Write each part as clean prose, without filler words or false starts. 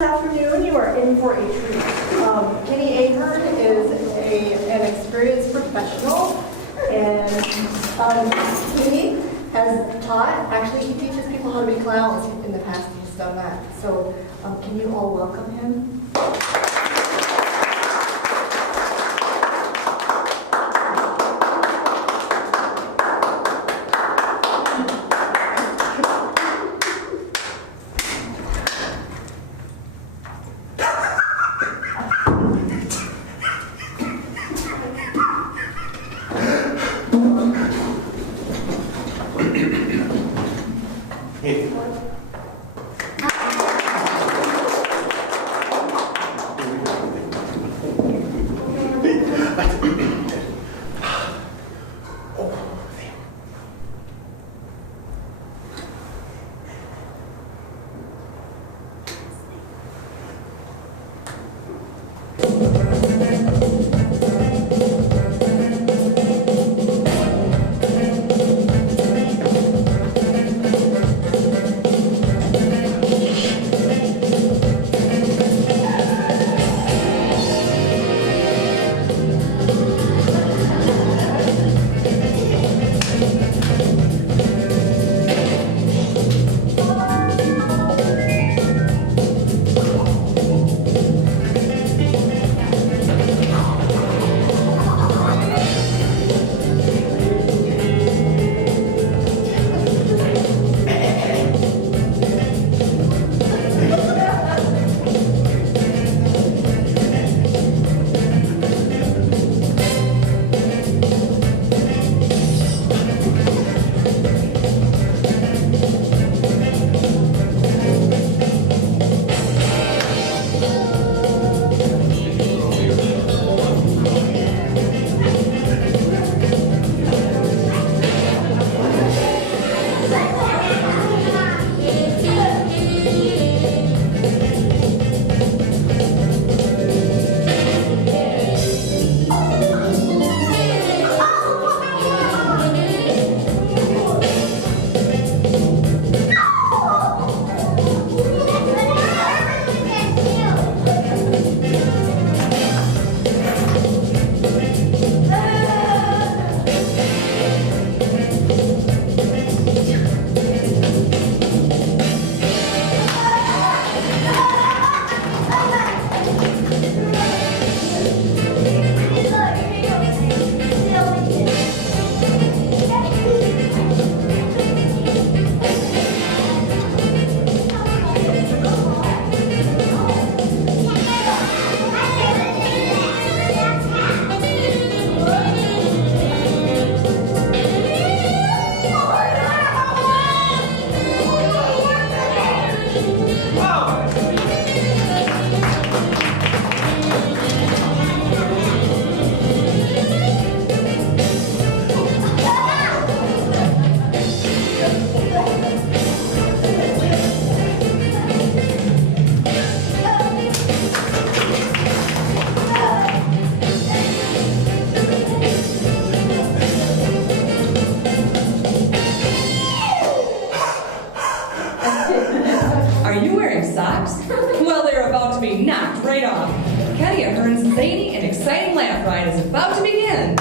This afternoon, you are in for a treat. Kenny Ahern is an experienced professional, and he has taught, actually he teaches people how to be clowns. In the past he's done that. So can you all welcome him? Are you wearing socks? Well, they're about to be knocked right off. Kenny Ahern's zany and exciting laugh ride is about to begin.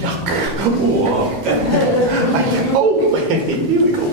Yuck. Whoa. Oh, here we go.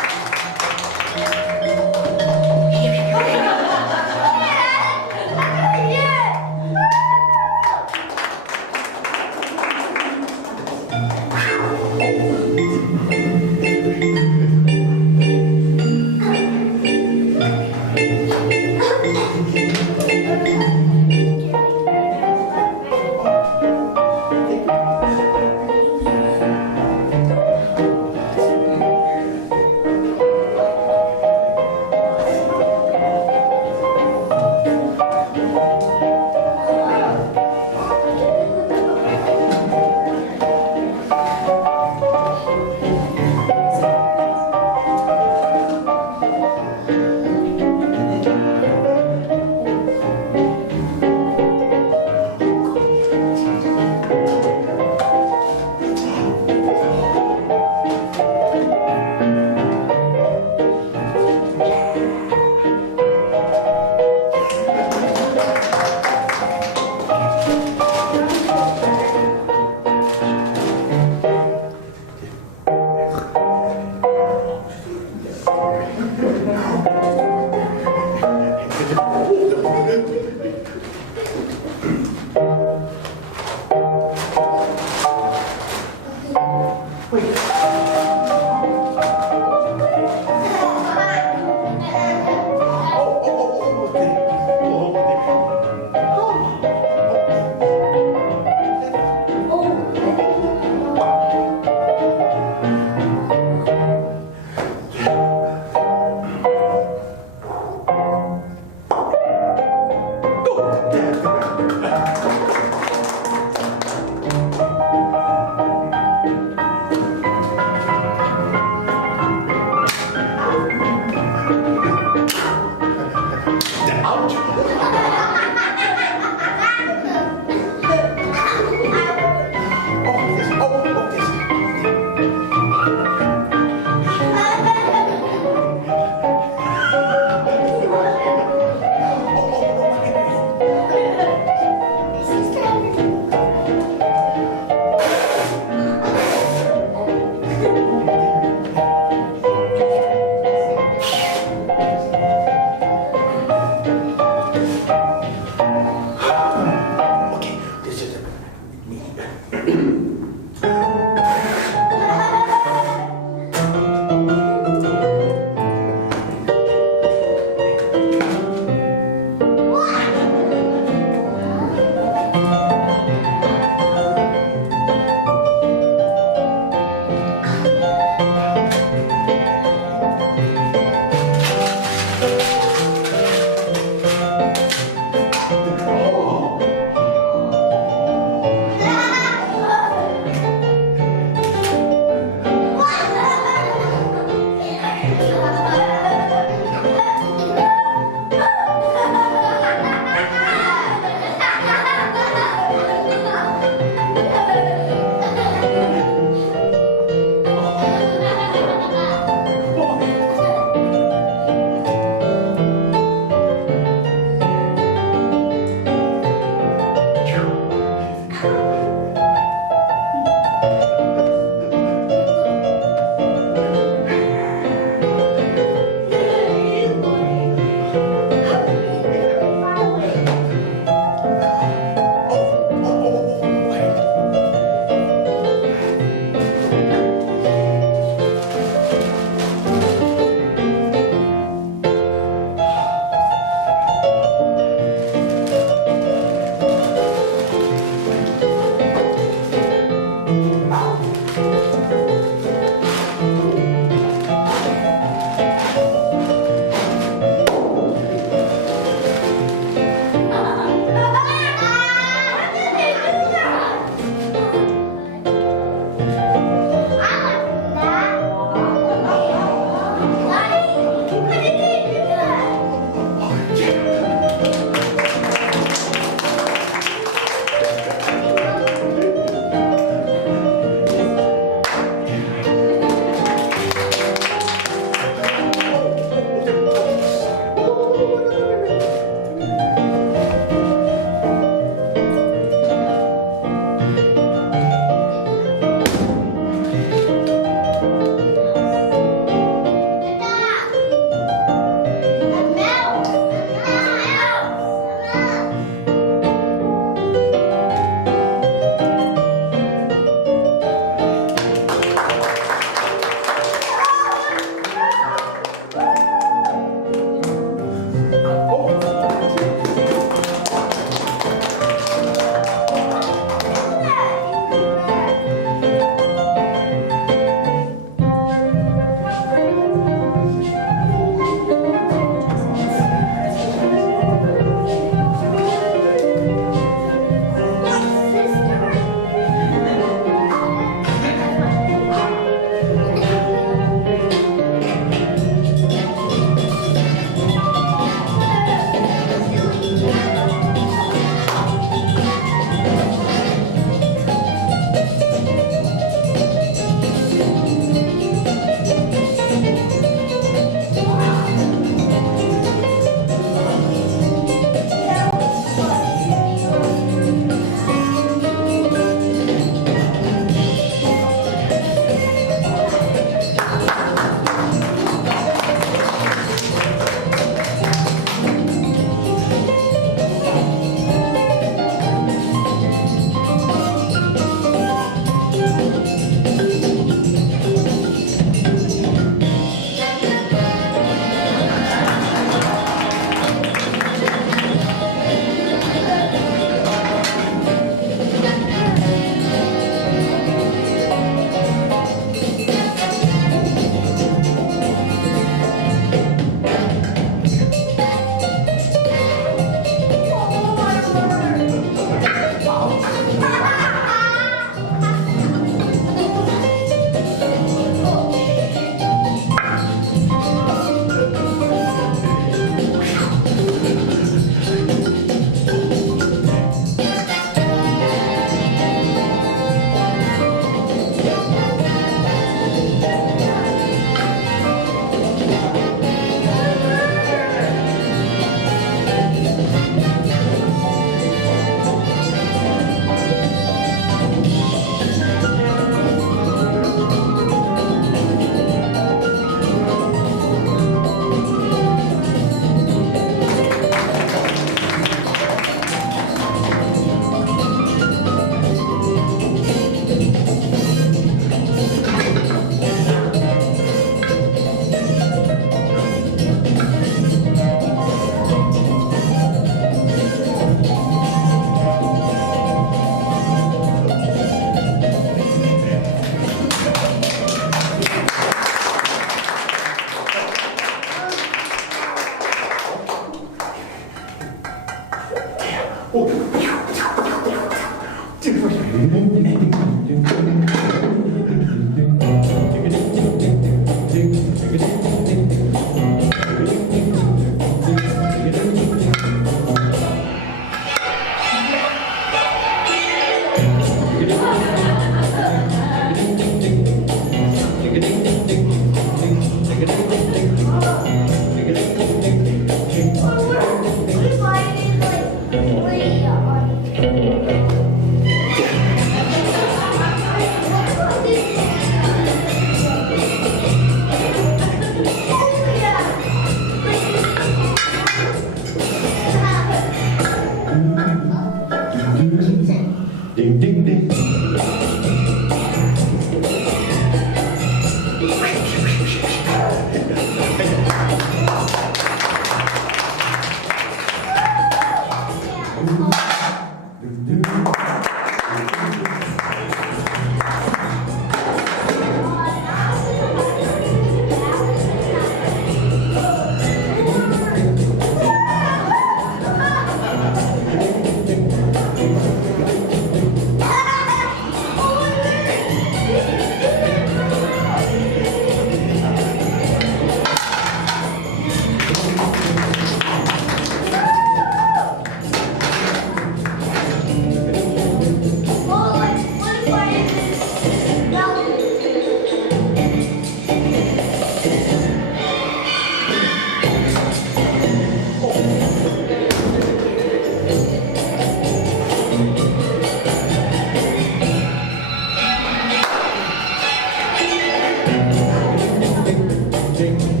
Play!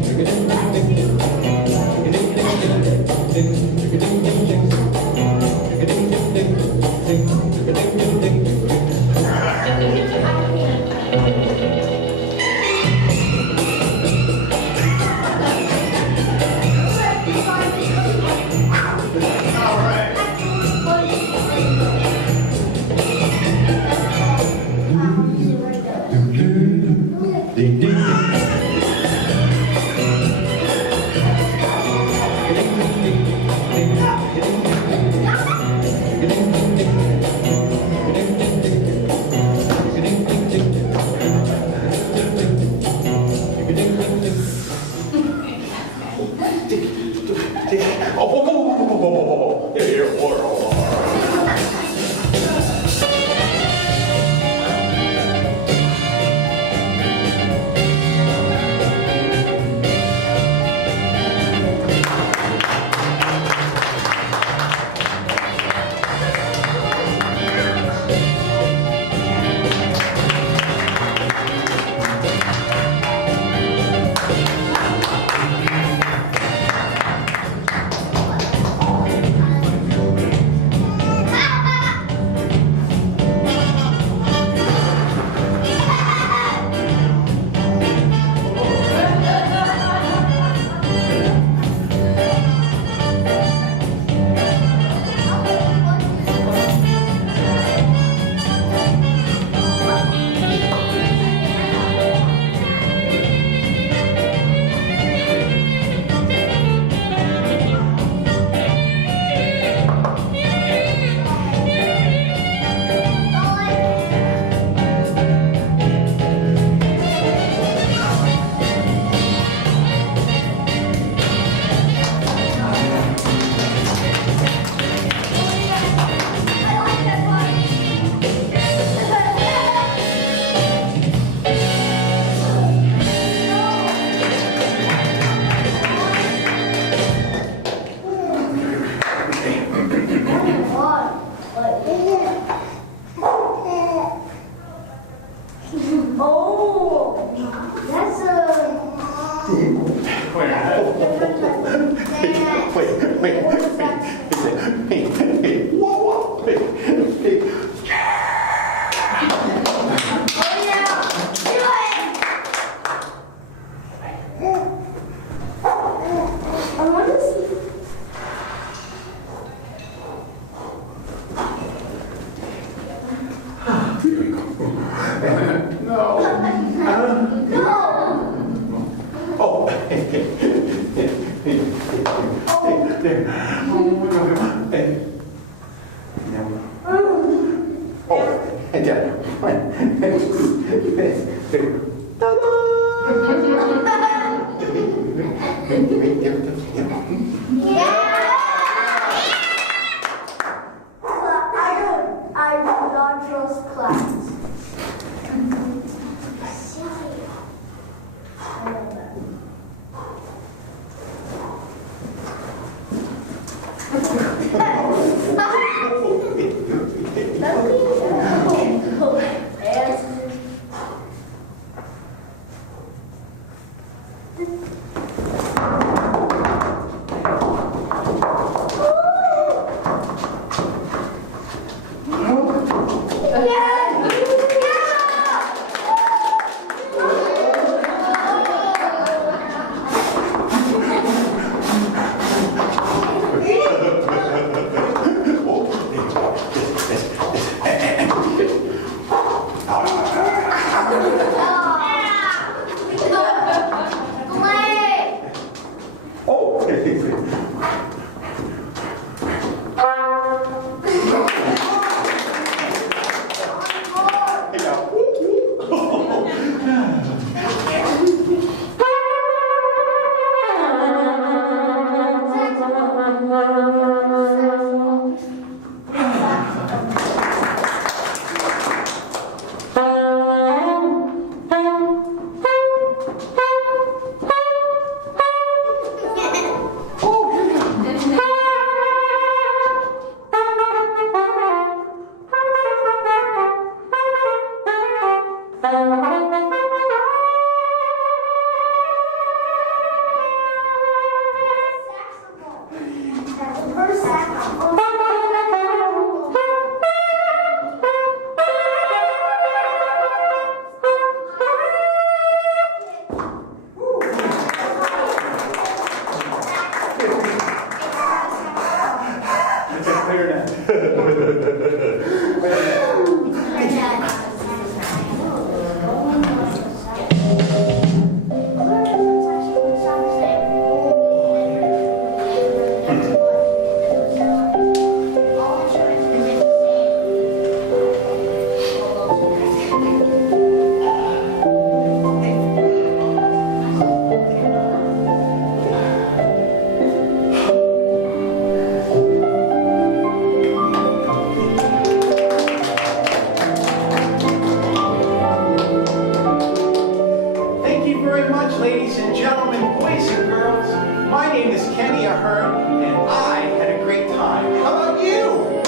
gentlemen, boys and girls, my name is Kenny Ahern, and I had a great time. How about you?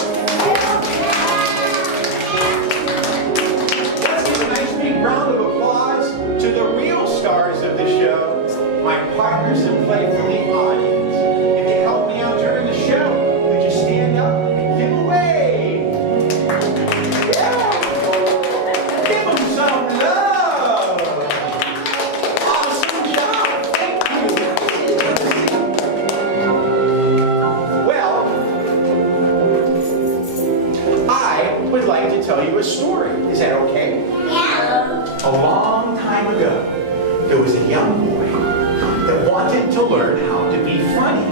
Let's give a nice big round of applause to the real stars of the show, my partners in play from the audience. If you help me out during the show, would you stand up and give a wave? Yeah! Give them some love! Awesome job! Thank you! Well, I would like to tell you a story. Is that okay? A long time ago, there was a young boy that wanted to learn how to be funny.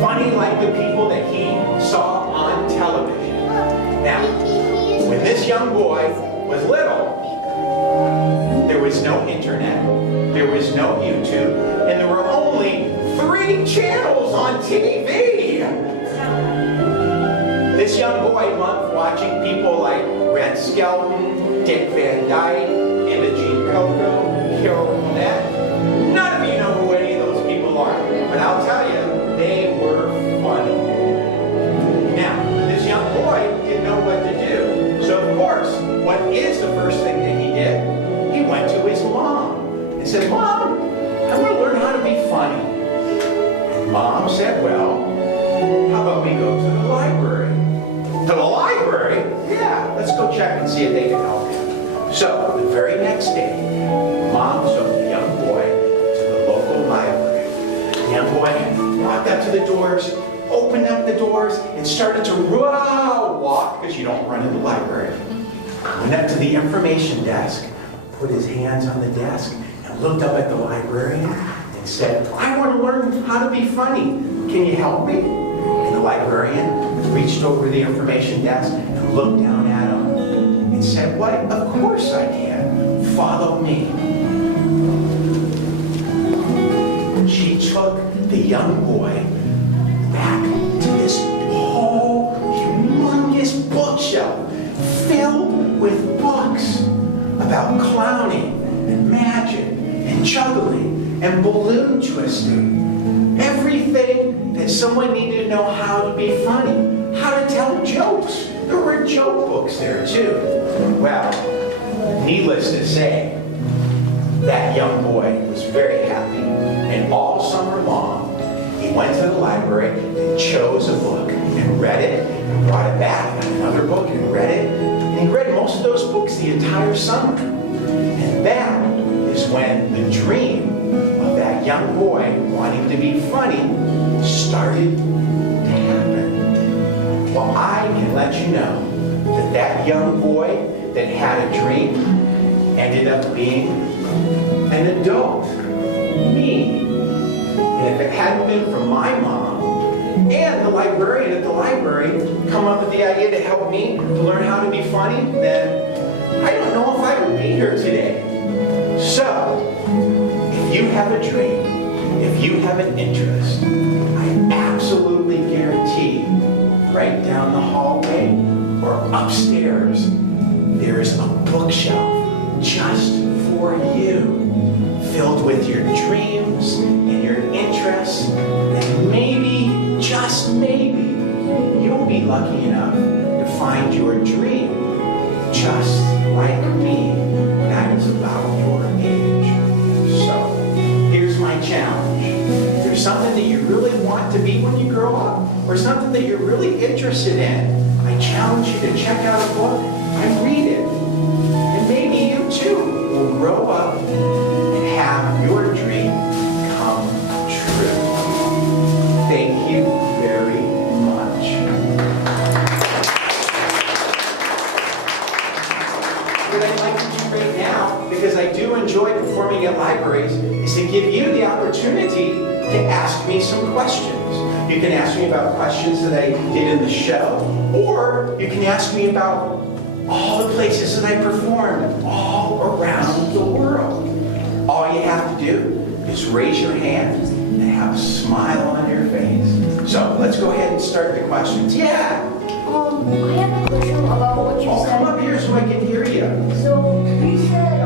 Funny like the people that he saw on television. Now, when this young boy was little, there was no internet, there was no YouTube, and there were only 3 channels on TV. This young boy loved watching people like Red Skelton, Dick Van Dyke, Imogene Coco, Carol Burnett. None of you know who any of those people are, but I'll tell you, they were funny. Now, this young boy didn't know what to do. So of course, what is the first thing that he did? He went to his mom and said, "Mom, I want to learn how to be funny." And Mom said, "Well, how about we go to the library?" To the library? Yeah, let's go check and see if they can help you. So, the very next day, Mom took the young boy to the local library. The young boy walked up to the doors, opened up the doors, and started to walk, because you don't run in the library. Went up to the information desk, put his hands on the desk, and looked up at the librarian and said, "I want to learn how to be funny. Can you help me?" And the librarian reached over the information desk and looked down at him and said, "Why, of course I can. Follow me." She took the young boy back to this whole humongous bookshelf filled with books about clowning and magic and juggling and balloon twisting. Everything that someone needed to know how to be funny, how to tell jokes. There were joke books there too. Well, needless to say, that young boy was very happy. And all summer long, he went to the library and chose a book and read it and brought it back and another book and read it. And he read most of those books the entire summer. And that is when the dream of that young boy wanting to be funny started to happen. Well, I can let you know that that young boy that had a dream ended up being an adult, me. And if it hadn't been for my mom and the librarian at the library come up with the idea to help me to learn how to be funny, then I don't know if I would be here today. So, if you have a dream, if you have an interest, I absolutely guarantee right down the hallway or upstairs, there is a bookshelf just for you, filled with your dreams and your interests, and maybe, just maybe, you'll be lucky enough to find your dream just like me when I was about your age. So, here's my challenge. If there's something that you really want to be when you grow up, or something that you're really interested in, I challenge you to check out a book and read it. And maybe you too will grow up and have your dream come true. Thank you very much. What I'd like to do right now, because I do enjoy performing at libraries, is to give you the opportunity to ask me some questions. You can ask me about questions that I did in the show, or you can ask me about all the places that I performed all around the world. All you have to do is raise your hand and have a smile on your face. So let's go ahead and start the questions. Yeah? I have a question about what you Oh, said. come up here so I can hear you. So you said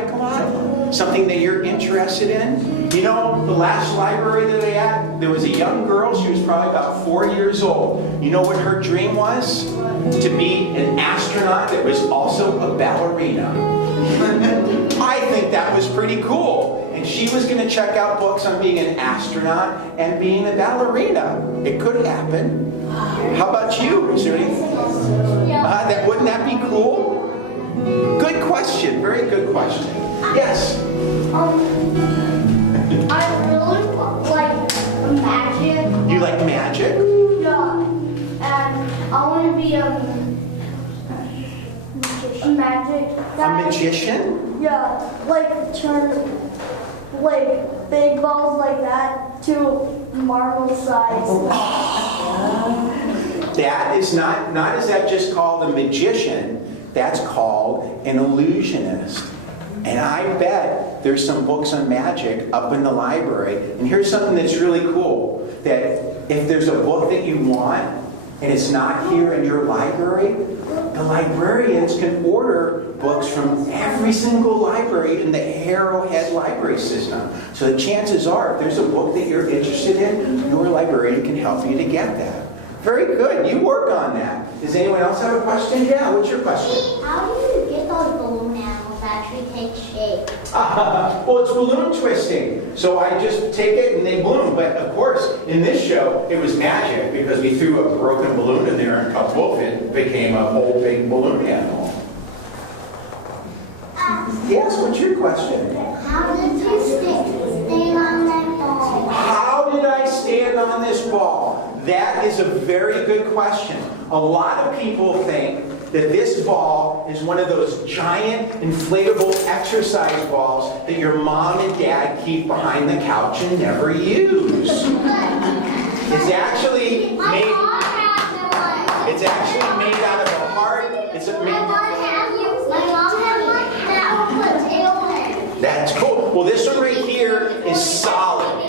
like a lot? Something that you're interested in? You know, the last library that I had, there was a young girl, she was probably about 4 years old. You know what her dream was? To be an astronaut that was also a ballerina. I think that was pretty cool. And she was going to check out books on being an astronaut and being a ballerina. It could happen. How about you? Is there anything? Wouldn't that be cool? Good question. Very good question. Yes? I really like magic. You like magic? Yeah. And I want to be a magic guy. A magician? Yeah, like turn like big balls like that to marble size. That is not is that just called a magician, that's called an illusionist. And I bet there's some books on magic up in the library. And here's something that's really cool, that if there's a book that you want and it's not here in your library, the librarians can order books from every single library in the Arrowhead library system. So the chances are, if there's a book that you're interested in, your librarian can help you to get that. Very good. You work on that. Does anyone else have a question? Yeah, what's your question? How do you get those balloon animals to actually take shape? Well, it's balloon twisting. So I just take it and they bloom. But of course, in this show, it was magic because we threw a broken balloon in there and a wolf, it became a whole big balloon animal. Yes, what's your question? How did you stand on that ball? How did I stand on this ball? That is a very good question. A lot of people think that this ball is one of those giant inflatable exercise balls that your mom and dad keep behind the couch and never use. It's actually My made, mom has one. it's actually made out of a heart. It's a, My mom has one that will put tail in. that's cool. Well, this one right here is solid.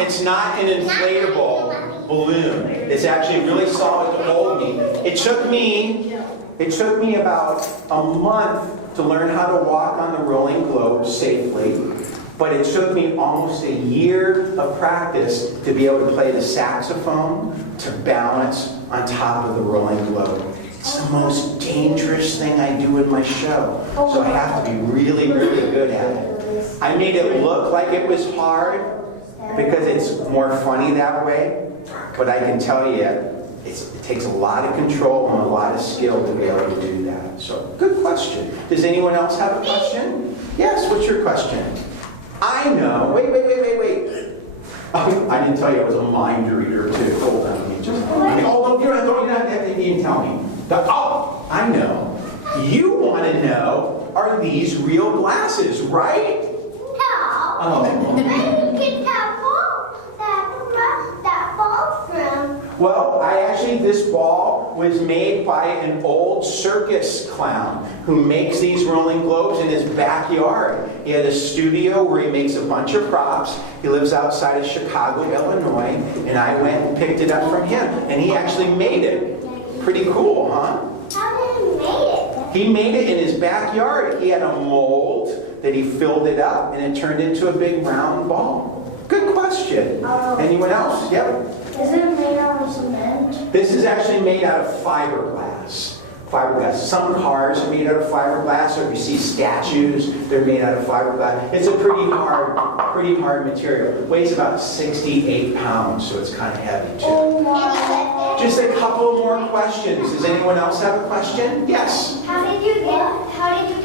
It's not an inflatable balloon. It's actually really solid to hold me. It took me about a month to learn how to walk on the rolling globe safely, but it took me almost a year of practice to be able to play the saxophone, to balance on top of the rolling globe. It's the most dangerous thing I do in my show, so I have to be really, really good at it. I made it look like it was hard because it's more funny that way, but I can tell you, it takes a lot of control and a lot of skill to be able to do that. So, good question. Does anyone else have a question? Yes, what's your question? I know. Wait. Oh, I didn't tell you I was a mind reader too. Hold on, let me just. You don't have to even tell me. Oh, I know. You want to know, are these real glasses, right? No. Oh. Where did you get that ball from? Well, this ball was made by an old circus clown who makes these rolling globes in his backyard. He had a studio where he makes a bunch of props. He lives outside of Chicago, Illinois, and I went and picked it up from him. And he actually made it. Pretty cool, huh? How did he make it? He made it in his backyard. He had a mold that he filled it up, and it turned into a big round ball. Good question. Anyone else? Yep. Is it made out of cement? This is actually made out of fiberglass. Fiberglass. Some cars are made out of fiberglass, or if you see statues, they're made out of fiberglass. It's a pretty hard material. It weighs about 68 pounds, so it's kind of heavy too. Oh my. Just a couple more questions. Does anyone else have a question? Yes. How did you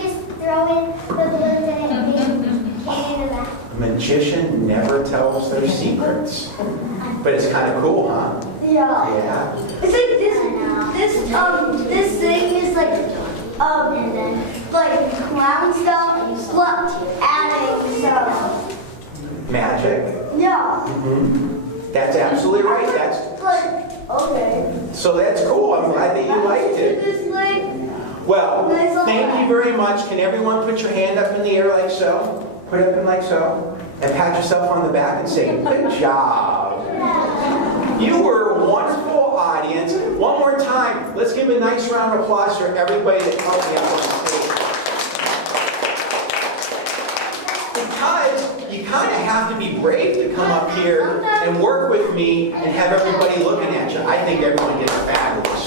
just throw in the balloons and it came into that? A magician never tells their secrets. But it's kind of cool, huh? Yeah. Yeah. It's like this thing is like clown stuff, but adding stuff. Magic. Yeah. That's absolutely right. That's Like, okay. so that's cool. I'm glad that you liked it. This like, Well, thank you very much. Can everyone put your hand up in the air like so? Put it up in like so. And pat yourself on the back and say, good job. You were a wonderful audience. One more time, let's give a nice round of applause for everybody that helped me out on stage. you kind of have to be brave to come up here and work with me and have everybody looking at you. I think everyone did fabulous.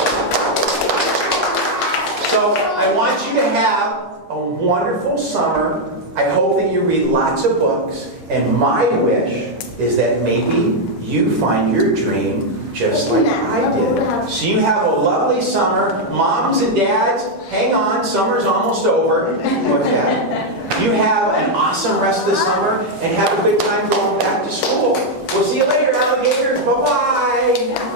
So I want you to have a wonderful summer. I hope that you read lots of books. And my wish is that maybe you find your dream just like I did. So you have a lovely summer. Moms and dads, hang on, summer's almost over. Okay. You have an awesome rest of the summer and have a good time going back to school. We'll see you later, alligators. Bye-bye.